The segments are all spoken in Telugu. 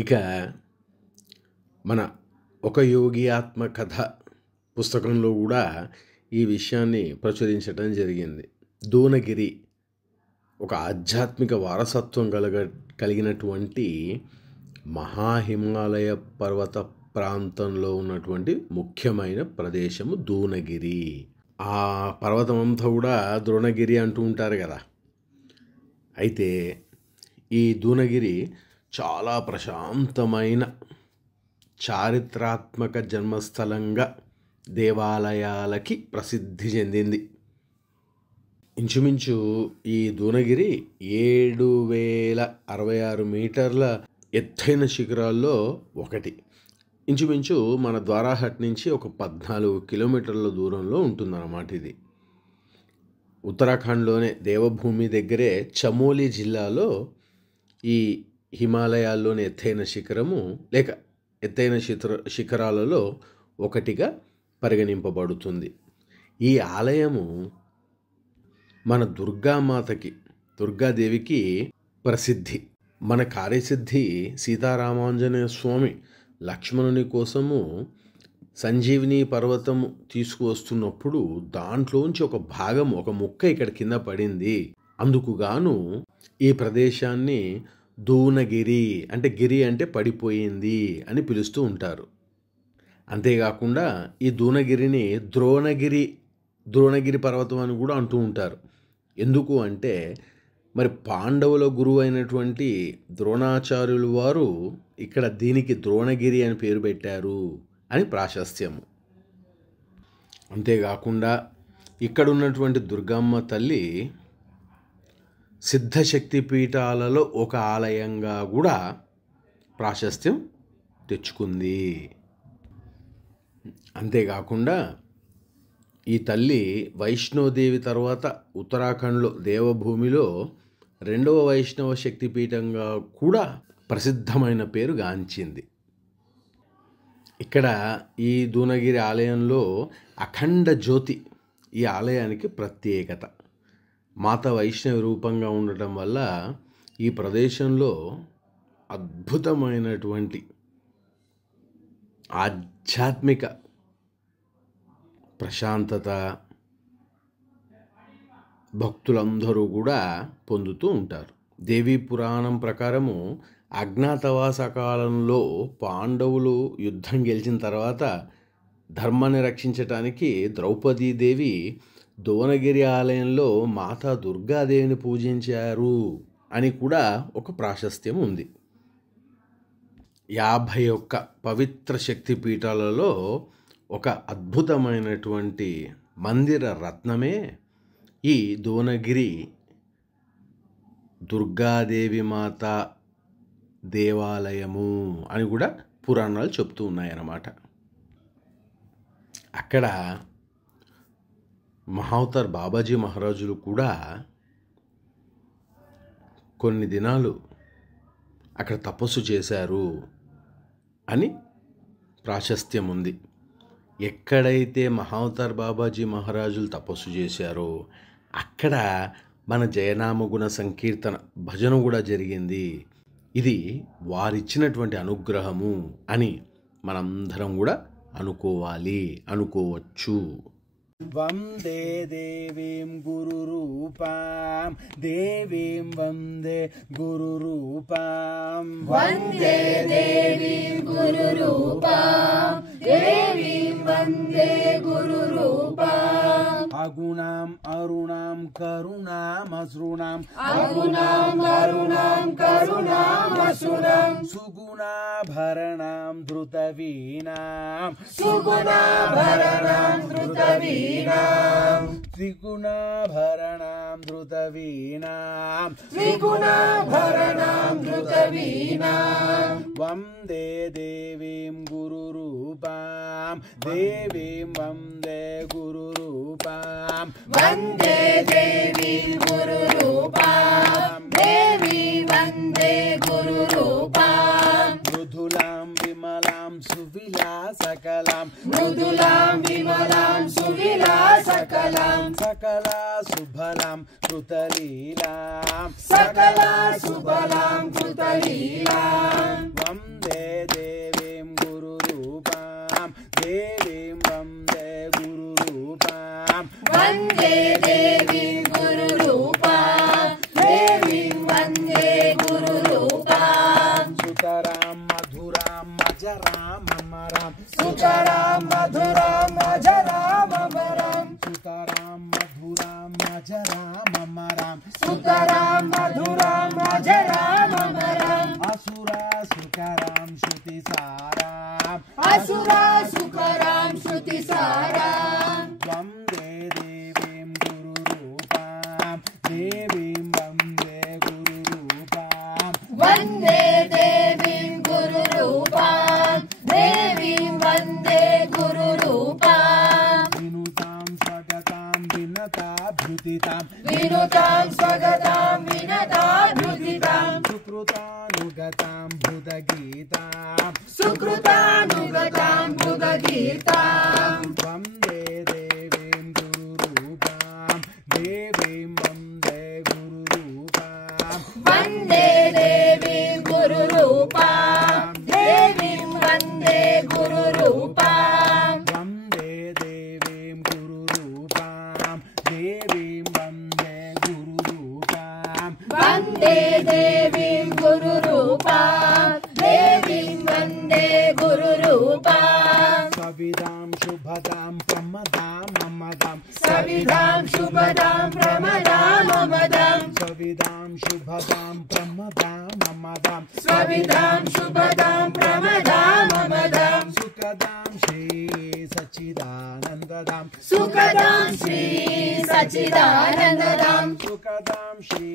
ఇక మన ఒక యోగి ఆత్మకథ పుస్తకంలో కూడా ఈ విషయాన్ని ప్రచురించడం జరిగింది. దూనగిరి ఒక ఆధ్యాత్మిక వారసత్వం కలిగినటువంటి మహాహిమాలయ పర్వత ప్రాంతంలో ఉన్నటువంటి ముఖ్యమైన ప్రదేశము దూనగిరి. ఆ పర్వతం అంతా కూడా ద్రోణగిరి అంటూ ఉంటారు కదా. అయితే ఈ దూనగిరి చాలా ప్రశాంతమైన చారిత్రాత్మక జన్మస్థలంగా దేవాలయాలకి ప్రసిద్ధి చెందింది. ఇంచుమించు ఈ దూనగిరి 7066 మీటర్ల ఎత్తైన శిఖరాల్లో ఒకటి. ఇంచుమించు మన ద్వారాహట్ నుంచి ఒక 14 కిలోమీటర్ల దూరంలో ఉంటుందన్నమాట. ఇది ఉత్తరాఖండ్లోనే దేవభూమి దగ్గరే చమోలి జిల్లాలో ఈ హిమాలయాల్లోని ఎత్తైన శిఖరము లేక ఎత్తైన శిఖరాలలో ఒకటిగా పరిగణింపబడుతుంది. ఈ ఆలయము మన దుర్గాదేవికి ప్రసిద్ధి. మన కార్యసిద్ధి సీతారామాంజనేయ స్వామి లక్ష్మణుని కోసము సంజీవిని పర్వతము తీసుకువస్తున్నప్పుడు దాంట్లోంచి ఒక భాగం, ఒక ముక్క ఇక్కడ కింద పడింది. అందుకు గాను ఈ ప్రదేశాన్ని దూనగిరి, అంటే గిరి అంటే పడిపోయింది అని పిలుస్తూ ఉంటారు. అంతేకాకుండా ఈ దూనగిరిని ద్రోణగిరి పర్వతం అని కూడా అంటూ ఉంటారు. ఎందుకు అంటే మరి పాండవుల గురువు అయినటువంటి ద్రోణాచార్యులు వారు ఇక్కడ దీనికి ద్రోణగిరి అని పేరు పెట్టారు అని ప్రాశస్త్యము. అంతేకాకుండా ఇక్కడ ఉన్నటువంటి దుర్గమ్మ తల్లి సిద్ధశక్తి పీఠాలలో ఒక ఆలయంగా కూడా ప్రాశస్త్యం తెచ్చుకుంది. అంతేకాకుండా ఈ తల్లి వైష్ణోదేవి తర్వాత ఉత్తరాఖండ్లో దేవభూమిలో 2వ వైష్ణవ శక్తిపీఠంగా కూడా ప్రసిద్ధమైన పేరు గాంచింది. ఇక్కడ ఈ దూనగిరి ఆలయంలో అఖండ జ్యోతి ఈ ఆలయానికి ప్రత్యేకత. మాత వైష్ణవి రూపంగా ఉండటం వల్ల ఈ ప్రదేశంలో అద్భుతమైనటువంటి ఆధ్యాత్మిక ప్రశాంతత భక్తులందరూ కూడా పొందుతూ ఉంటారు. దేవీ పురాణం ప్రకారము అజ్ఞాతవాస కాలంలో పాండవులు యుద్ధం గెలిచిన తర్వాత ధర్మాన్ని రక్షించటానికి ద్రౌపదీదేవి దూనగిరి ఆలయంలో మాతా దుర్గాదేవిని పూజించారు అని కూడా ఒక ప్రాశస్త్యం ఉంది. 51 పవిత్ర శక్తిపీఠాలలో ఒక అద్భుతమైనటువంటి మందిర రత్నమే ఈ దూనగిరి దుర్గాదేవి మాత దేవాలయము అని కూడా పురాణాలు చెప్తూ ఉన్నాయన్నమాట. అక్కడ మహావతార్ బాబాజీ మహారాజులు కూడా కొన్ని దినాలు అక్కడ తపస్సు చేశారు అని ప్రాశస్త్యం ఉంది. ఎక్కడైతే మహావతార్ బాబాజీ మహారాజులు తపస్సు చేశారో అక్కడ మన జయనామగుణ సంకీర్తన భజన కూడా జరిగింది. ఇది వారిచ్చినటువంటి అనుగ్రహము అని మనందరం కూడా అనుకోవచ్చు. వందే దేవీం గురురూపాం దేవీం వందే గురురూపాం వందే దేవీం గురురూపాం దేవీం వందే గురురూపాం అగుణాం అరుణాం కరుణామసృణాం అగుణాం కరుణాం కరుణామసృణాం సుగుణాభరణాం ధృతవీణాం సుగుణాభరణాం ధృతవీణాం త్రిగుణాభరణాం ధృతవీణాం త్రిగుణాభరణాం ధృతవీణాం వందే దేవీం గురురూపాం దేవీం వందే గురురూపాం వందే దేవీం గురురూపాం దేవీ వందే గురురూపాం మృదులాం విమలాం సువిలాసకలాం మృదులాం విమలాం సువిలాసకలాం సకలా సుబలాం కృతలీలాం సకలా సుబలాం కృతలీలాం వందే సుతరాం మధురాం మజరాం అమరాం సుతరాం మధురాం మజరాం అమరాం సుతరాం మధురాం మజరాం అమరాం సుతరాం మధురాం మజరాం అమరాం అసురా సుకరాం శృతి సారాం అసురా సుకరాం శృతి సారాం వందే దేవీం గురు రూపాం దేవీం వందే గురు రూపాం వందే దేవీం గురు రూపాం దేవీం వందే గురు రూపాం వినుతాం స్వగతాం వినతాభృతితాం వినుతాం స్వగతాం వినతాభృతితాం సుకృతానుగతాం బుధగీతాం సుకృతానుగతాం బుధగీతాం వందే దేవీం గురు రూపాం దేవీం వందే గురు రూపాం వందే దేవీం గురు రూపాం దేవీం వందే గురు రూపాం వందే దేవీం గురు రూపాం దేవీం వందే గురు రూపాం వందే దేవీం గురు రూపాం దేవీం వందే గురు రూపాం సవిదాం శుభదాం ప్రమదాం మమదాం సవిధాం శుభదాం ప్రమదాం మమదాం సవిదాం శుభదాం ప్రమదాం మమదాం సవిధాం శుభదాం ప్రమదాం మమదాం సుఖదాం శ్రీ సచ్చిదానందదాం సుఖదాం శ్రీ సచ్చిదానందదాం సుఖదాం శ్రీ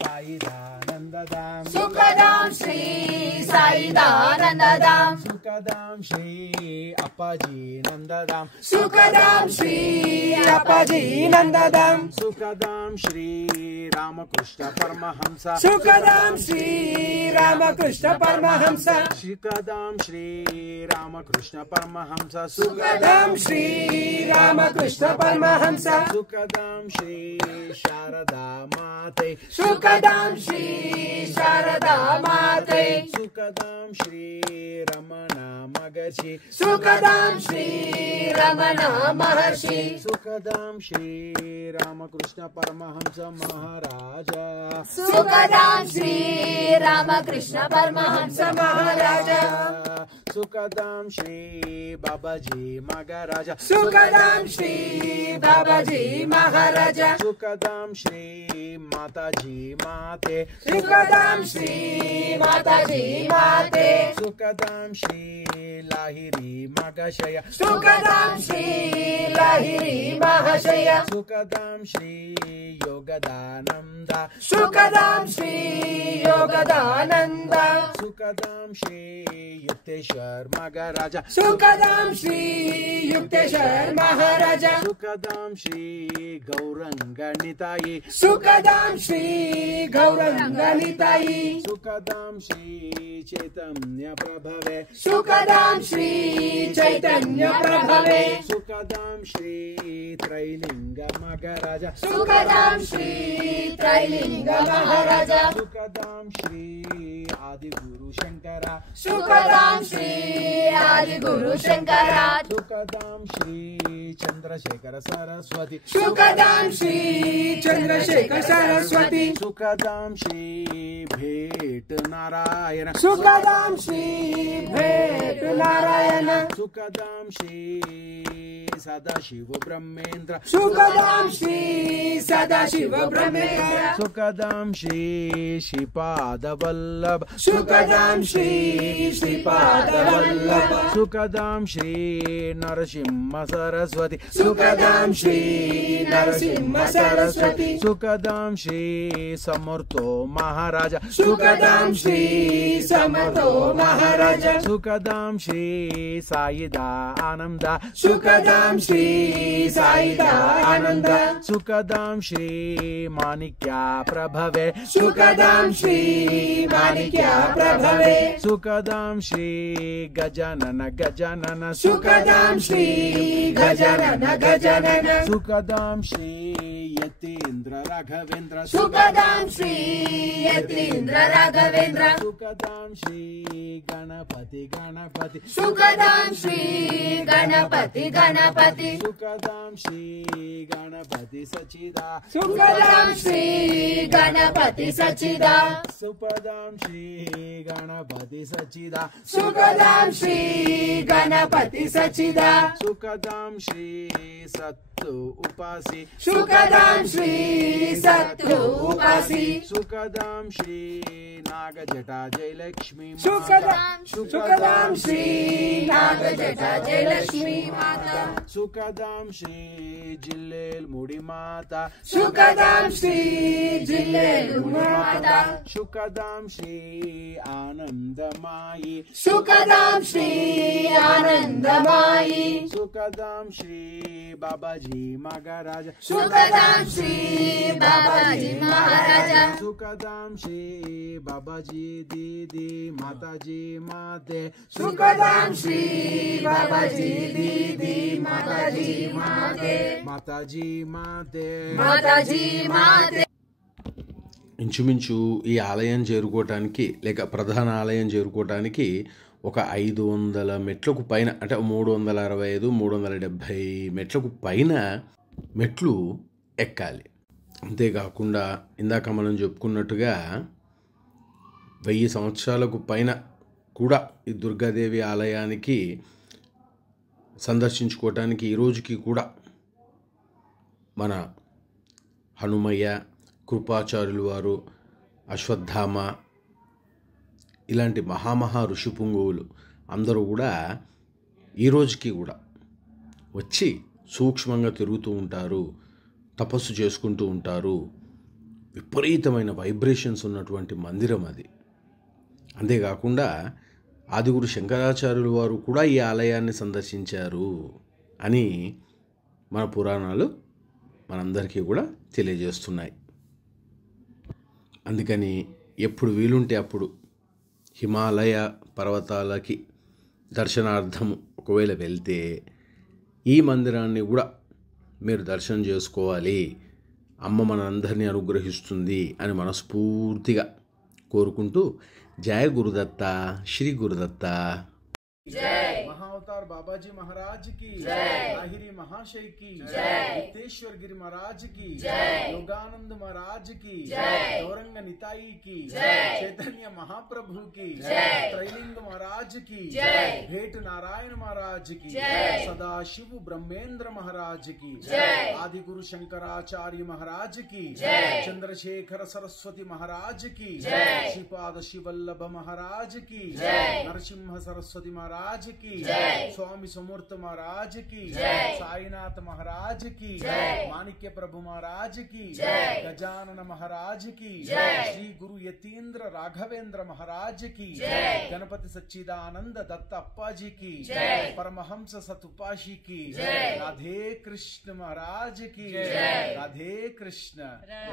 సాయిదానందదాం సుఖదాం శ్రీ సాయిదానందదాం సుఖదాం శ్రీ అప్పాజీ నందదాం సుఖదాం శ్రీ అప్పాజీ నందదాం సుఖదాం శ్రీ రామకృష్ణ పరమహంస సుఖదాం శ్రీ రామకృష్ణ పరమహంస సుఖదాం శ్రీ రామకృష్ణ పరమహంస సుఖదాం శ్రీ రామకృష్ణ పరమహంస సుఖదాం శ్రీ శారదా మాతే సుఖదాం శ్రీ శారదా మాతే సుఖదాం శ్రీ రమణ మగర్షి సుఖదాం శ్రీ రమణ మహర్షి సుఖదాం శ్రీ రామకృష్ణ పరమహంస మహారాజా సుఖదాం శ్రీ రామకృష్ణ పరమహంస మహారాజా సుఖదాం శ్రీ బాబాజీ మగరాజా సుఖదాం శ్రీ బాబాజీ మహారాజా సుఖదాం శ్రీ మాతాజీ మాతే సుఖదాం శ్రీ మాతాజీ మాతే సుఖదాం శ్రీ లాహిరి మగశయ సుఖదాం శ్రీ లాహిరి మహాశయ సుఖదాం శ్రీ యోగదానంద సుఖదాం శ్రీ యోగదానంద సుఖదాం శ్రీ యుక్తేశ్వర్ మగరాజా సుఖదాం శ్రీ యుక్తేశ్వర్ మహారాజా సుఖదాం శ్రీ గౌరంగ నితాయి సుఖదాం శ్రీ గౌరంగ నితాయి సుఖదాం శ్రీ చైతన్య ప్రభవే సుఖదాం శ్రీ చైతన్య ప్రభవే సుఖదాం శ్రీ త్రైలింగ మగరాజా సుఖదాం శ్రీ త్రైలింగ మహారాజా సుఖదాం శ్రీ ఆది గురు శంకర సుఖదాం శ్రీ ఆది గురు శంకర సుఖదాం శ్రీ చంద్రశేఖర సరస్వతి సుఖదాం శ్రీ చంద్రశేఖర సరస్వతి సుఖదాం శ్రీ భేట్ నారాయణ సుఖదాం శ్రీ భేట్ నారాయణ సుఖదాం శ్రీ సదాశివ బ్రహ్మేంద్ర సుఖదాం శ్రీ సదాశివ బ్రహ్మేంద్ర సుఖదాం శ్రీ శ్రీపాద వల్లభ సుఖదాం శ్రీ శ్రీపాద వల్లభ సుఖదాం శ్రీ నరసింహ సరస్వతి సుఖదాం శ్రీ నరసింహ సరస్వతి సుఖదాం శ్రీ సమర్థో మహారాజా సుఖదాం శ్రీ సమతో మహారాజా సుఖదాం శ్రీ సాయిదా ఆనంద సుఖదాం శ్రీ సాయిదా ఆనంద సుఖదాం శ్రీ మాణిక్య ప్రభవే సుఖదాం శ్రీ మాణిక్య ప్రభవే సుఖదాం శ్రీ గజానన గజానన సుఖదాం శ్రీ గజనన గజనన సుఖదాం శ్రీ यतीन्द्र राघवेन्द्र सुखदां श्री यतीन्द्र राघवेन्द्र सुखदां श्री गणपति गणपति सुखदां श्री गणपति गणपति सुखदां श्री गणपति सचिदा सुखदां श्री गणपति सचिदा सुपदां श्री गणपति सचिदा सुखदां श्री गणपति सचिदा सुखदां श्री सत्तु उपासी सुखदां श्री सत्तु उपासी सुखदां श्री नागजटा जयलक्ष्मी सुखदां श्री नागजटा जयलक्ष्मी माता सुखदां श्री जिल्लेल मुड़ी माता सुखदां श्री जिल्लेल माता सुखदां श्री आनंदमायी सुखदां श्री आनंदमायी सुखदां श्री बाबाजी महाराज सुखदां श्री बाबाजी महाराजा सुखदां श्री बाबाजी दीदी माताजी माते सुखदां श्री बाबाजी दीदी माताजी माते माताजी माते माताजी माते ఇంచుమించు ఈ ఆలయం చేరుకోవటానికి లేక ప్రధాన ఆలయం చేరుకోవటానికి ఒక 500 మెట్లకు పైన అంటే 365 370 మెట్లకు పైన మెట్లు ఎక్కాలి. అంతేకాకుండా ఇందాక మనం చెప్పుకున్నట్టుగా 1000 సంవత్సరాలకు పైన కూడా ఈ దుర్గాదేవి ఆలయానికి సందర్శించుకోవటానికి ఈ రోజుకి కూడా మన హనుమయ్య, కృపాచార్యులు వారు, అశ్వత్థామ ఇలాంటి మహామహా ఋషి పుంగవులు అందరూ కూడా ఈ రోజుకి కూడా వచ్చి సూక్ష్మంగా తిరుగుతూ ఉంటారు, తపస్సు చేసుకుంటూ ఉంటారు. విపరీతమైన వైబ్రేషన్స్ ఉన్నటువంటి మందిరం అది. అంతేకాకుండా ఆదిగురు శంకరాచార్యులు వారు కూడా ఈ ఆలయాన్ని సందర్శించారు అని మన పురాణాలు మనందరికీ కూడా తెలియజేస్తున్నాయి. అందుకని ఎప్పుడు వీలుంటే అప్పుడు హిమాలయ పర్వతాలకి దర్శనార్థం ఒకవేళ వెళ్తే ఈ మందిరాన్ని కూడా మీరు దర్శనం చేసుకోవాలి, అమ్మ మనందరినీ అనుగ్రహిస్తుంది అని మనస్ఫూర్తిగా కోరుకుంటూ జయ గురుదత్త, శ్రీ గురుదత్త. महाअवतार बाबाजी महाराज की लाहिरी महाशय की गुप्तेश्वर गिरी महाराज की योगानंद महाराज की गौरंग निताई की चैतन्य महाप्रभु की त्रैलिंग महाराज की भेट नारायण महाराज की सदाशिव ब्रह्मेंद्र महाराज की आदि गुरु शंकराचार्य महाराज की चंद्रशेखर सरस्वती महाराज की श्रीपाद शिवल्लभ महाराज की नरसिंह सरस्वती महाराज की स्वामी समूर्त महाराज की साईनाथ महाराज की माणिक्य प्रभु महाराज की गजानन महाराज की श्री गुरु यतीन्द्र राघवेन्द्र महाराज की गणपति सच्चिदानंद दत्त अप्पा जी की परमहंस सतुपाशी की राधे कृष्ण महाराज की राधे कृष्ण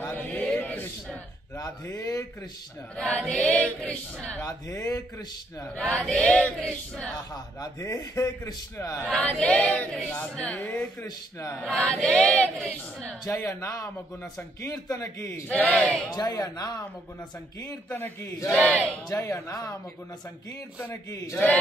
राधे कृष्ण राधे कृष्ण राधे कृष्ण राधे कृष्ण राधे कृष्ण आहा राधे कृष्ण राधे कृष्ण राधे कृष्ण जय नाम गुण संकीर्तन की जय नाम गुण संकीर्तन की जय नाम गुण संकीर्तन की जय